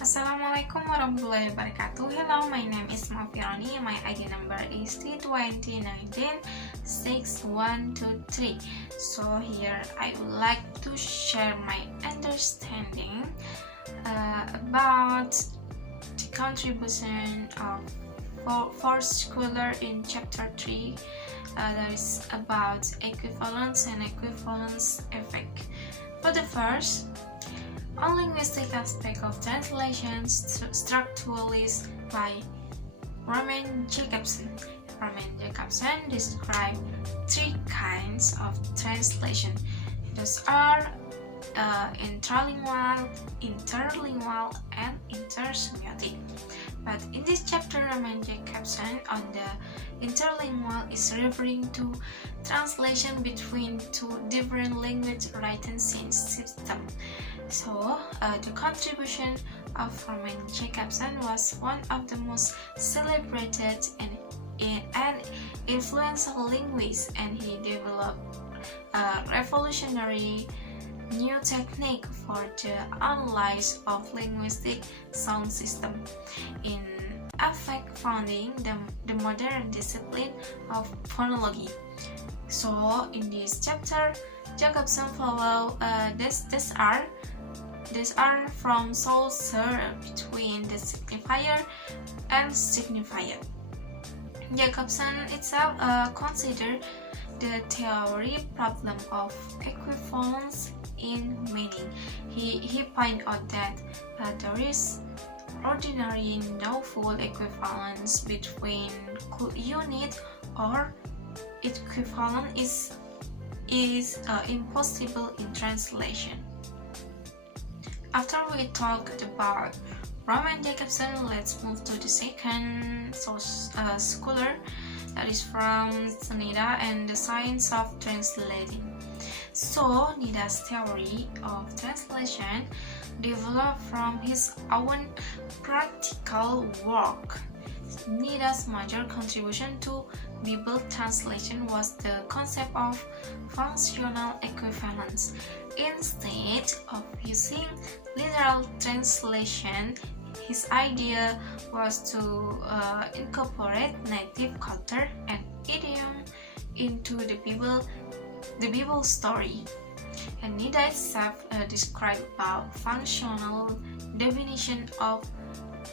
Assalamualaikum warahmatullahi wabarakatuh. Hello, my name is Maufironi. My ID number is T2019-6123. So here I would like to share my understanding about the contribution of fourth scholar in chapter 3. That is about equivalence and equivalence effect. For the first, on linguistic aspect of translation structuralist by Roman Jacobson. Roman Jacobson described three kinds of translation. Those are intralingual, interlingual, and intersemiotic. But in this chapter, Roman Jacobson on the interlingual is referring to translation between two different language written systems. So, the contribution of Roman Jacobson was one of the most celebrated and influential linguists, and he developed a revolutionary new technique for the analysis of linguistic sound system, in effect founding the modern discipline of phonology. So, in this chapter, Jacobson follow these are from saucer between the signifier and signifier. Jacobson itself considered the theory problem of equivalence in meaning. He pointed out that there is ordinarily no full equivalence between unit, or equivalence is impossible in translation. After we talked about Roman Jacobson, let's move to the second scholar, that is from Nida and the Science of Translating. So, Nida's theory of translation developed from his own practical work. Nida's major contribution to Bible translation was the concept of functional equivalence. Instead of using literal translation, his idea was to incorporate native culture and idiom into the Bible story. And Nida itself described about functional definition of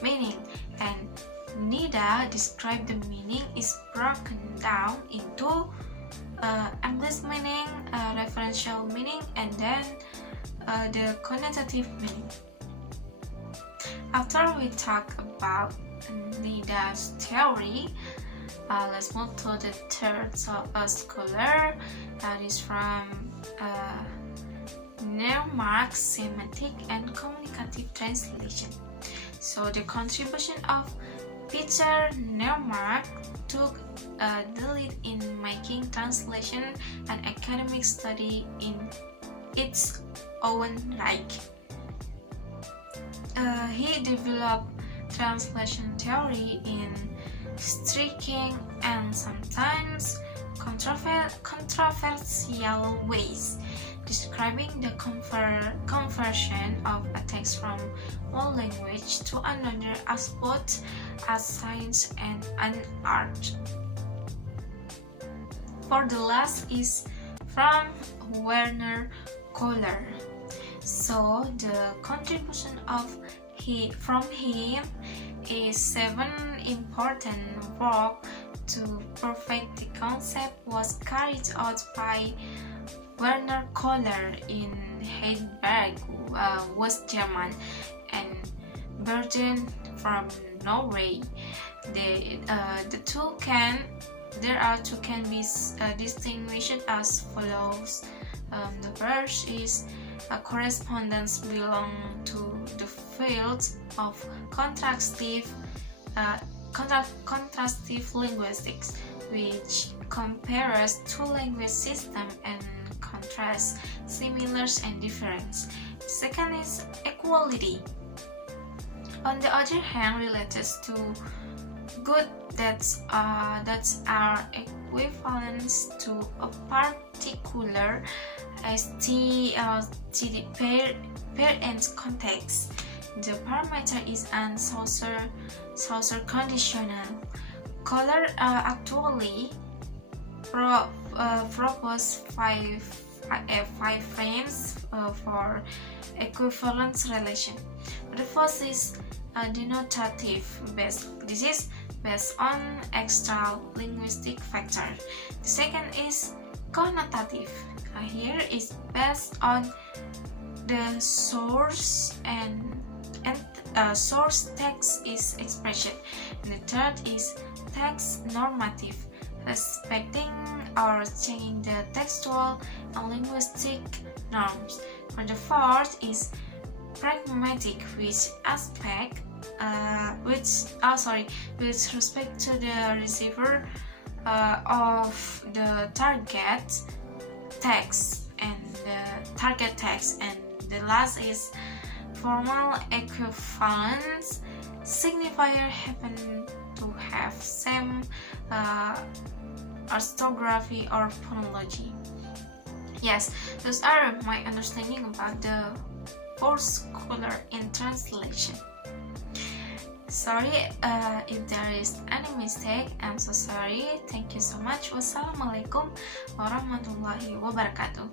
meaning, and Nida described the meaning is broken down into English meaning, referential meaning, and then the connotative meaning. After we talk about Nida's theory, let's move to the third scholar, that is from Neumark, Semantic and Communicative Translation. So the contribution of Peter Neumark took the lead in making translation an academic study in its own right. He developed translation theory in striking and sometimes controversial ways, describing the conversion of a text from one language to another as both a science and an art. For the last is from Werner Kohler. So the contribution from him is 7 important work to perfect the concept was carried out by Werner Kohler in Heidelberg, West Germany, and Bergen from Norway. The two can be distinguished as follows. The first is correspondence belong to the field of contrastive linguistics, which compares two language systems and contrasts similars and difference. Second is equality. On the other hand, related to good that are equivalent to a particular ST pair and context. The parameter is an saucer conditional. Color actually propose five frames for equivalence relation. The first is denotative based. This is based on extra linguistic factor. The second is connotative. Here is based on the source and source text is expression. And the third is text normative, respecting or changing the textual and linguistic norms. For the fourth is pragmatic, which aspect with respect to the receiver of the target text and the last is formal equivalence. Signifier happen to have same orthography or phonology. Yes, those are my understanding about the force color in translation. Sorry if there is any mistake, I'm so sorry. Thank you so much. Wassalamualaikum warahmatullahi wabarakatuh.